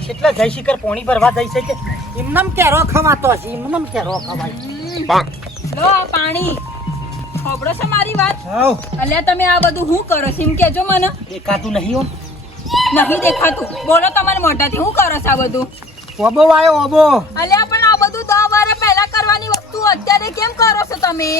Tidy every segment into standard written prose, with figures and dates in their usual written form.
કેટલા જઈ શિખર પોણી ભરવા જઈ છે કે એમનામ કેરો ખવાતો હશે એમનામ કેરો ખવાય લો આ પાણી ખબરો છે મારી વાત હાઉ અલ્યા તમે આ બધું હું કરો છો એમ કેજો મને દેખાતું નહીં હો નહીં દેખાતું બોલો તમારે મોઢાથી હું કરો છો આ બધું ઓબો આયો ઓબો અલ્યા પણ આ બધું 10 વર્ષ પહેલા કરવાની વસ્તુ અત્યારે કેમ કરો છો તમે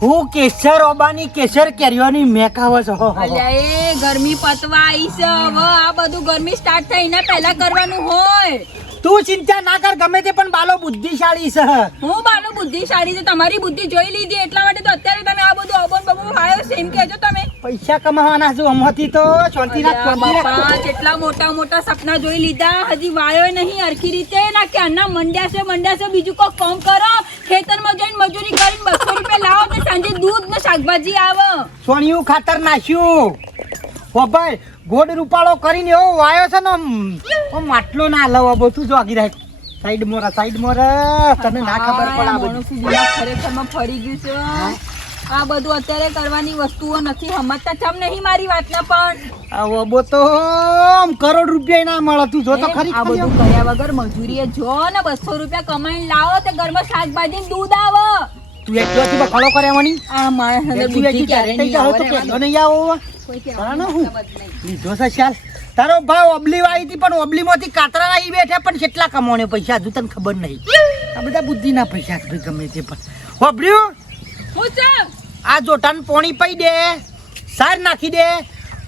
હું કેસર ઓબાની કેસર કેરીઓની મેકાવો છો અલ્યા એ ગરમી પતવા આવી છે હવે આ બધું ગરમી સ્ટાર્ટ થઈ ને પહેલા કરવાનું હોય તું ચિંતા ના કર ગમે તે પણ બાલો બુદ્ધિશાળી છે હું બાલો બુદ્ધિશાળી છે તમારી બુદ્ધિ જોઈ લીધી એટલા માટે તો અત્યારે તમે આ બધું અબોન બબો આવ્યો છે એમ કહેજો તમે પૈસા કમાવાના છું અમથી તો શાંતિ રાખ બાપા કેટલા મોટા મોટા સપના જોઈ લીધા હજી વાયો નહીં હરખી રીતે ના કે અન્ના મંડ્યા છે બીજું કોઈ કામ કરો ખેતરમાં જઈને મજૂરી કરીને 200 રૂપિયા લાવો ને સાંજે દૂધ ને શાકભાજી આવે સોનિયું ખાતર નાખ્યું ઓ ભાઈ ગોડ રૂપાળો કરીને એવો વાયો છે ને માટલો ના લવો બધું જોગી રાખ સાઈડ મોરા તને ના ખબર પડે આ બધું ખરેખરમાં ફરી ગયું છે આ બધું અત્યારે કરવાની વસ્તુઓ નથી સમજતા ચમ નહીં મારી વાતના પણ આ ઓબો તો કરોડ રૂપિયા ના મળે તું જો તો ખરી આ બધું કર્યા વગર મજૂરીએ જો ને 200 રૂપિયા કમાઈને લાવો તે ઘરમાં શાકભાજી ને દૂધ આવે તું એકલાથી બખાડો કરે મની આ માણસ અંદર તું બુદ્ધિ એકલી ક્યારે થઈ નહીં જાવ તો આવે કે નહીં આવો કોઈ કે તારા ના હું લીધો છે ચાલ તારો ભાવ ઓબલી વાળી હતી પણ ઓબલીમાંથી કાતરા આવી બેઠા પણ કેટલા કમાણે પૈસા હજુ તને ખબર નહીં આ બધા બુદ્ધિના પૈસા છે ગમે તે પણ ઓબલ્યું હું છે આ જોટાને પોણી પઈ દે સાર નાખી દે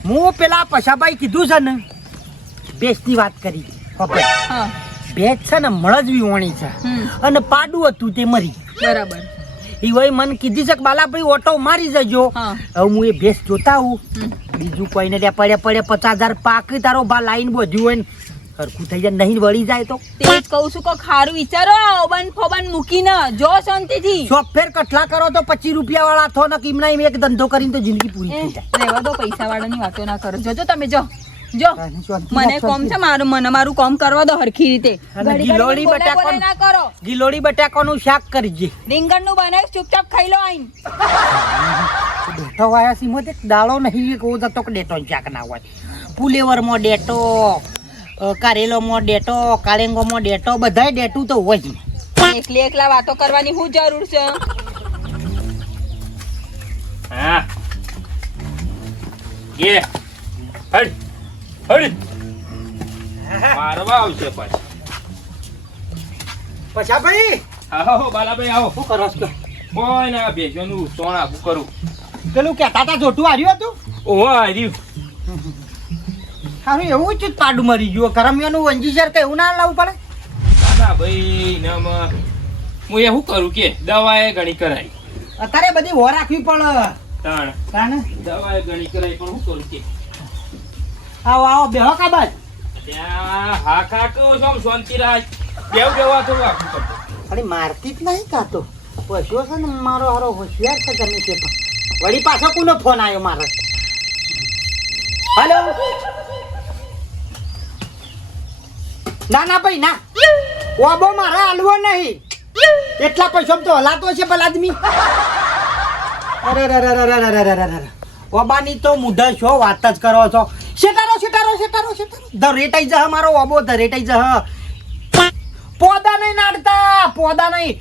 હું પેલા પછાભાઈ કીધું છે ને બેસની વાત કરી ઓકે હા બેસ છે ને મળજવી વણી છે અને પાડું હતું તે મરી બરાબર ઈ વઈ મને કીધી છે કે બાલાભાઈ ઓટો મારી જજો હા હવે હું એ ભેંસ જોતા આવું બીજું કોઈને ત્યાં પડે 50,000 પાકી તારો ભા લાઈન બધું હોય ને સરખું થઈ જાય નહીં વળી જાય તો તે જ કહું છું કે ખારું વિચારો ઓબન ફોબન મૂકીને જો શાંતિથી સોફ્ટવેર કટલા કરો તો 25 રૂપિયા વાળા થો ને કિમના એક ધંધો કરીને તો જિંદગી પૂરી થઈ જાય રહેવા દો પૈસા વાળાની વાતો ના કરો જોજો તમે જો મને કોમ છે મારું કામ કરવા દો હરખી રીતે અને ગિલોડી બટાકાનું ના કરો ગિલોડી બટાકાનું શાક કરજે રીંગણનું બનાવ ચૂપચાપ ખાઈ લો આઈન ડેટો વાયા સીમો તે દાળો નહીં કહો જતો કે ડેટો શાક ના હોય પુલેવરમાં ડેટો કારેલોમાં ડેટો કાળેંગોમાં ડેટો બધાય ડેટું તો હોય એકલા વાતો કરવાની શું જરૂર છે હા યે હડ હડ મારવા આવશે પાછા પછા ભાઈ આવો બાલાભાઈ આવો શું કરો છો કોઈ ના ભેજવાનું સોણ આપું કરું પેલું કહેતા હતા જોટું હાર્યું હતું ઓહો હાર્યું હારું એવું જ પાડું મરી ગયું કરમિયાનું વંજીસર કે એવું ના લાવવું પડે બાલાભાઈ નામ હું એ શું કરું કે દવાએ ઘણી કરાઈ અત્યારે બધી હો રાખવી પડે તાણ દવાએ ઘણી કરાઈ પણ શું કરું કે આવો બેહો કાબજ ત્યાં હા ખા કહો છો શાંતિ રાજ દેવા થોડું આપવું પડતું અરે મારતી જ નહીં કાતો પછ્યો છે ને મારો હારો હોશિયાર છે ગમે તે પણ વળી પાછો કોનો ફોન આવ્યો મારો હેલો ના ભાઈ ના ઓબો મારે હાલવો નહીં એટલા પૈસા તો હલાતો છે પેલા આદમી અરે ઓબાની તો મુઢા છો વાત જ કરો છો શેટારો ધ રેટાઈ જહ મારો ઓબો ધ રેટાઈ જહ પોદા નહીં નાડતા પોદા નહીં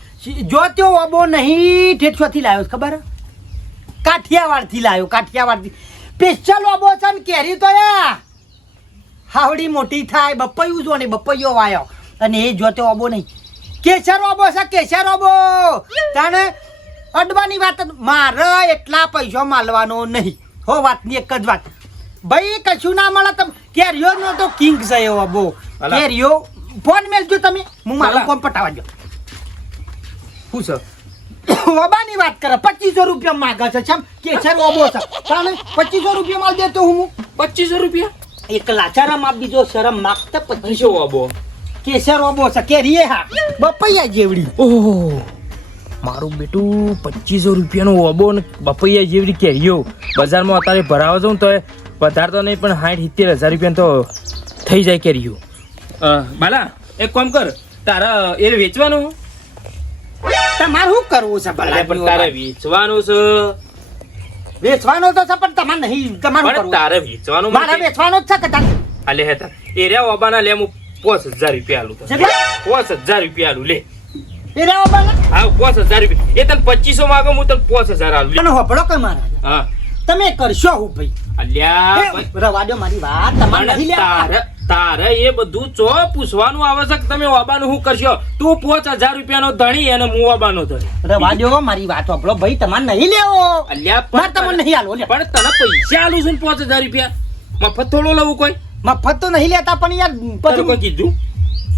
જો त्यो ઓબો નહીં ઠેઠોથી લાવ્યો ખબર કાઠિયાવાડથી લાવ્યો સ્પેશિયલ ઓબો છે ને કેરી તો હાવડી મોટી થાય બપૈયું જો ને બપૈયો વાયો અને એ જો त्यो ઓબો નહીં કેસર ઓબો છે કેસર ઓબો તાણે અડવાની વાત મારે એટલા પૈસા માલવાનો નહીં હો વાતની એક જ વાત ભાઈ કશું ના મળે તો કેરીઓ નો તો કિંગ છે એવો ઓબો કેરીઓ ફોન મેલજો તમે હું મારું કોમ પટાવા જો શું છે ઓબાની વાત કરે 2500 રૂપિયા માંગે છે કેમ કેસર ઓબો છે તાણે 2500 રૂપિયા માલ દેતો હું 2500 રૂપિયા એક લાચારામ આપ દીધો શરમ માગતા 2500 ઓબો કેસર ઓબો છે કેરી હા બપૈયા જેવડી ઓહો મારું બેટું 2500 રૂપિયાનો ઓબો ને બપૈયા જેવડી કેરીઓ બજારમાં અત્યારે ભરાવા જાઉં તો વધારે તો નહીં પણ 60-70 હજાર રૂપિયા તો થઈ જાય કેરીઓ બાલા એક કામ કર તારા એ વેચવાનું તમારે શું કરવું છે ભલા પણ તારે વેચવાનું છે વેચવાનો તો છે પણ તમારે નહીં તમારું પણ તારે વેચવાનું મારે વેચવાનો જ છે કે આલે હેતા એ રહ્યા ઓબાના લે હું 5000 રૂપિયા આલું તને. કેટલા? 5000 રૂપિયા આલું લે. એ રહ્યા ઓબાના હા 5000 રૂપિયા. એ તને 2500 માંગો હું તને 5000 આલું લે. પણ હોભળો કે મારા હા તમે કરશો હું ભાઈ અલ્યા એ, રવા દો મારી વાત તમારે નહીં લેવા. તારે એ બધું ચો પૂછવાનું આવશ્યક તમે ઓબાનું શું કરશો તું 5000 રૂપિયાનો ધણી અને હું ઓબાનો ધણી. રવા દો મારી વાત હોભળો ભાઈ તમારે નહીં લેવો અલ્યા મારે તમને નહીં આલો લે. પણ તને પૈસા આલું છું ને 5000 રૂપિયા મફત થોડો લઉં કોઈ મફત તો નહીં લેતા પણ યાર તને કોઈ પછી કીધું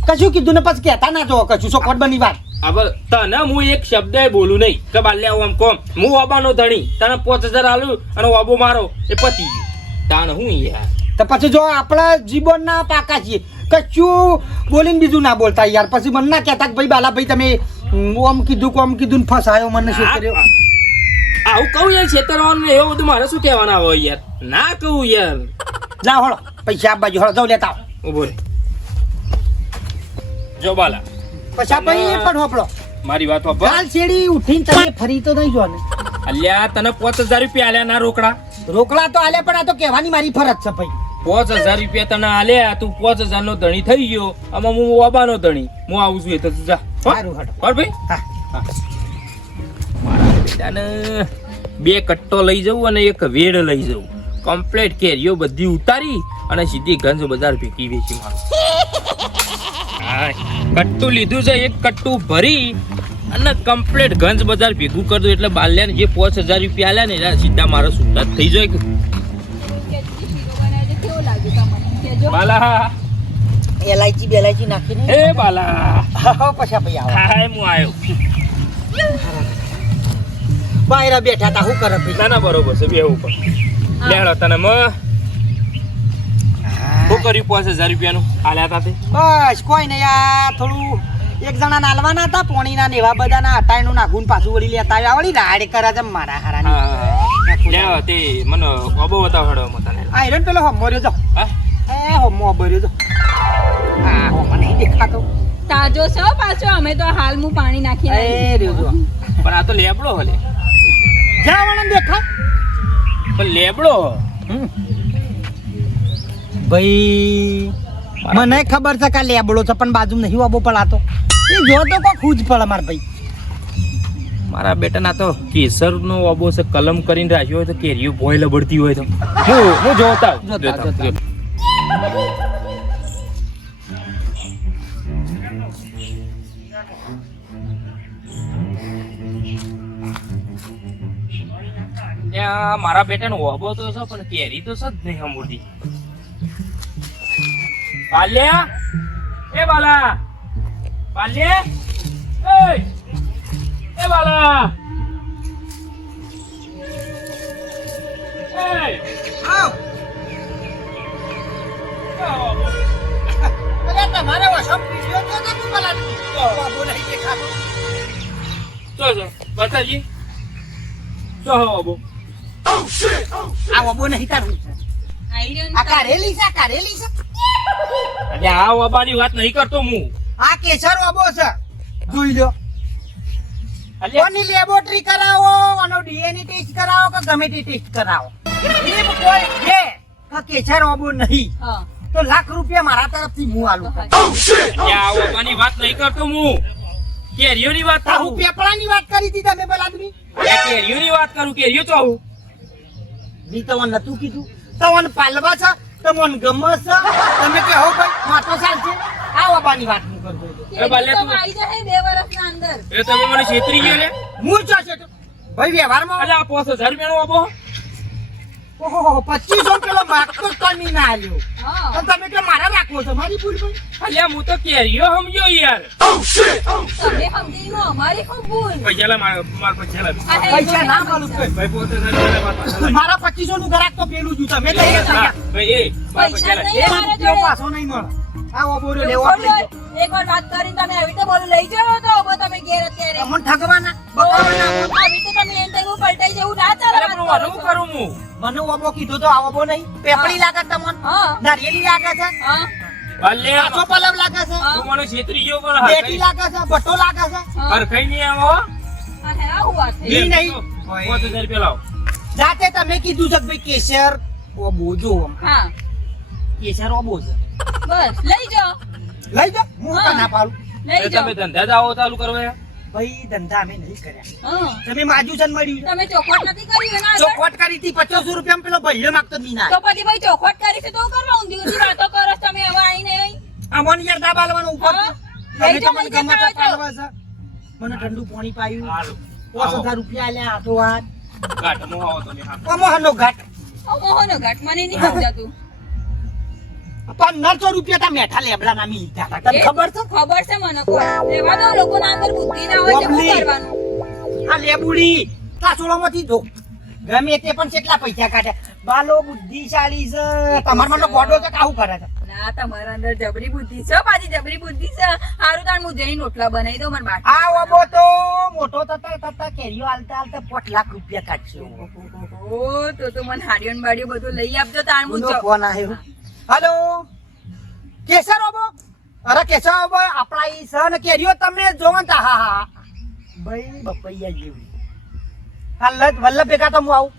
કશું કીધું ને પછી કહેતા ના જો કશું ચોખવટ બની વાત. હવે તને હું એક શબ્દ બોલું નહીં કે બાલ્યા આમ કોમ હું ઓબાનો ધણી તને 5000 આલું અને ઓબો મારો એ પતી ગયું તાણ હું યાર. તો પછી જો આપણા જીવનના પાકા છીએ કશું બોલીને બીજું ના બોલતા યાર પછી મને ના કહેતા કે ભાઈ બાલા ભાઈ તમે ઓમ કીધું કોમ કીધું ને ફસાયો મને શું કર્યો. આવું કહું યાર છેતરવાનું ને એવું બધું મારે શું કહેવાના હોય યાર ના કહું યાર. જા હળો પૈસા આ બાજુ હળો જાઉં લેતા આવો. ઉભો રે જો બાલા પૈસા ભાઈ પણ હોપડો મારી વાત વાપર. કાલ શેડી ઉઠીને તમે ફરી તો નહીં જો ને અલ્યા તને 5000 રૂપિયા આલ્યા ના રોકડા. રોકડા તો આલે પણ આ તો કહેવાની મારી ફરજ છે ભાઈ. 5000 રૂપિયા તને આલ્યા તું 5000 નો ધણી થઈ ગયો આમાં હું ઓબાનો ધણી હું આવું છું એ તો તું જા હો? સારું હટો. બરાબર ભાઈ હા મારા બેટાને 2 કટ્ટો લઈ જવું અને એક વેડ લઈ જવું કમ્પ્લીટ કેરીઓ બધી ઉતારી અને સીધી ગંજ બજાર ભેગી વેચી મારું. હા કટ્ટું લીધું છે એક કટ્ટું ભરી અને કમ્પ્લીટ ગંજ બજાર ભેગું કરી દઉં એટલે બાલ્યાને જે 5000 રૂપિયા આલ્યા ને એના સીધા મારા સુદ્ધા જ થઈ જાય કે કેવું લાગ્યું તમને કહેજો. બાલા એલાયચી બેલાયચી નાખીને હે બાલા હા પૈસા ભાઈ આવો હાય હું આવ્યો. બહાર બેઠા તા શું કરે ભાઈ. ના ના બરોબર છે બેવું પણ લેડો તને મ શું કર્યું 5000 રૂપિયાનું આલ્યા તા તે બસ કોઈ નહીં આ થોડું એક જણા નાલવાના હતા પોણીના ને એવા બધાના અટાણું નાખું ને પાછું વળી લેતા આવ્યા વળી રાડ કરે છે મારા હારાની. લે તે મને અબો બતાવડો મતાને આયરન પેલો હોમો રહ્યો જો હા એ હોમો ભર્યો જો હા હોમો નહીં દેખાતો તાજો છો પાછો અમે તો હાલ હું પાણી નાખી એ રહ્યો જો પણ આ તો લેબડો હલે જાવણ દેખાય પણ લેબડો ભાઈ મને ખબર છે કે આ લેબડો છે પણ બાજુ નહીં વાબો પડાતો એ જો તો કોઈ ખુજ પડે માર ભાઈ. મારા બેટાના તો કેસરનો અબો છે કલમ કરીને રાખ્યો હોય તો કેરીઓ ભોય લબડતી હોય તો હું જોતા જોતા. ત્યાં મારા બેટાનો અબો તો છે પણ કેરી તો છે જ નહીં હમુરતી. બાલ્યા એ બાલા બાલ્યા એ બાલા આવ અરે તમારે વસમ પીડ્યો તો કે તું બલા બાબો નહીં દેખાતો. જો બતાજી જો અબો આ બાબો નહીં તારું આ કારેલી છે કારેલી છે એટલે આ અબાની વાત નહીં કરતો હું. આ કેસર બાબો છે જોઈ લો. અલ્યા કોની લેબોરેટરી કરાવો આનો ડીએનએ ટેસ્ટ કરાવો કે ગમે તે ટેસ્ટ કરાવો એમ કોઈ છે કે કેસર બાબો નહીં હા તો લાખ રૂપિયા મારા તરફથી હું આલું. આ અબાની વાત નહીં કરતો હું કેરીઓની વાત આ હું કરું. પેપડાની વાત કરી હતી તમે પેલા આદમી કેરીઓની વાત કરું કેરીઓ તો આવું મી તમને નતું કીધું તમને પાલવા છે તમને ગમે છે તમે કે હો ભાઈ માટો ચાલશે આ બાબાની વાત હું કરતો હતો. એ બાલ્યા તો તું- આવી જશે 2 વર્ષના અંદર. એ તમે મને છેતરી ગયો લે હું જો છે તો ભાઈ વ્યવહારમાં અલ્યા 5000 રૂપિયાનો અબો ઓહો 2500 કિલો માગતો તની ના આલ્યો હા તો તમે કે મારા રાખવો છો મારી ભૂલ ભાઈ. અલ્યા હું તો કેરીઓ સમજ્યો યાર તમે સમજી લો અમારી ખૂબ ભૂલ. પૈસા લા માર પૈસા લા આ હે પૈસા ના માલું ભાઈ. ભાઈ 5000 રૂપિયા મારા 2500 નું ગ્રાહક તો પેલું જ તમે લઈ ગયા હા ભાઈ એ મારા પૈસા પૈસા લા નહીં મારા રૂપિયો જોડે. પાછો નહીં મળે આ ઓબોરો લેવો થોડી આપણે વાર એકવાર વાત કરીને તમે આવી રીતે બોલો લઈ જાઓ તો હવે તમે ઘેર અત્યારે તમને ઠગવાના બકાવાના આવી રીતે તમે એમ થયું પલટાઈ જવું ના ચાલે અલ્યા વાત પણ કરો હું છો. કરું હું મને ઓબો કીધો તો આ ઓબો નહીં પેપડી લાગે તમને હા નારિયેલી લાગે છે હા અલ્યા કાચો પલવ લાગે છે હા. તું મને છેતરી ગયો પણ બેટી લાગે છે બટો લાગે છે હા. હરખાઈ નહીં આવો આ હે આવું વાત થઈ. ઈ નહીં. 5000 રૂપિયા લાવો જાતે તમે કીધું છે કે ભાઈ કેસર ઓબો જો હા કેસર ઓબો છે બસ લઈ જાઓ લઈ જાઓ હું હા. કાં ના પાડું લઈ જાઓ તમે ધંધા જ આવો ચાલુ કરવા યાર? ભાઈ ધંધા અમે નહીં કર્યા હા તમે માજુસન મળ્યું તમે ચોખવટ નથી કરી એના આગળ? ચોખવટ કરી હતી 25 રૂપિયા પેલો ભલ્યો માગતો જ નહીં ના તો પછી ભાઈ ચોખવટ કરી છે તો કરવા ઊંધી ઊંધી વાતો કરો છો તમે હવે આઈને અહીં? અમોન યાર દા બાલવાનો ઉપર હા? તમે લઈ તો જાઓ, મને લઈ ગમે જાઓ, તે પાડવા છે મને ઠંડુ પાણી પાયું હાલો. 5000 રૂપિયા આલ્યા હાથો હાથ ઘાટમાં આવો તમે હા. અમોહનો ઘાટ મોહનો ઘાટ મને નહીં સમજાતું 1500 રૂપિયા તા મેઠા લેબડા ના મી લીધા હતા તને ખબર છે ખબર છે મને કોઈ લેવા દો લોકોના અંદર બુદ્ધિ ના હોય તો શું બબલી. કરવાનું આ લેબુડી કાસોળામાંથી જો ગમે તે પણ કેટલા પૈસા કાઢે બાલો બુદ્ધિશાળી છે તમાર મને ગોડો છે કાહું કરે છે ના તમારા અંદર જબરી બુદ્ધિ છે પાછી જબરી બુદ્ધિ છે હારું તાણ હું જઈને રોટલા બનાવી દઉં મને બાકી આ ઓબો તો મોટો થતા કેરીઓ હાલતા હાલતા 5 લાખ રૂપિયા કાઢશે ઓહો તો મને હાડીઓ ને બાડીઓ બધું લઈ આપજો તાણ હું કોનો ફોન આવ્યો હેલો કેસર ઓબો અરે કેસર ઓબો આપણા ઈ સન કેરીઓ તમે જોવન તા હા હા ભાઈ બપૈયા જેવી હાલ વલ્લભ ભેગા તો હું આવું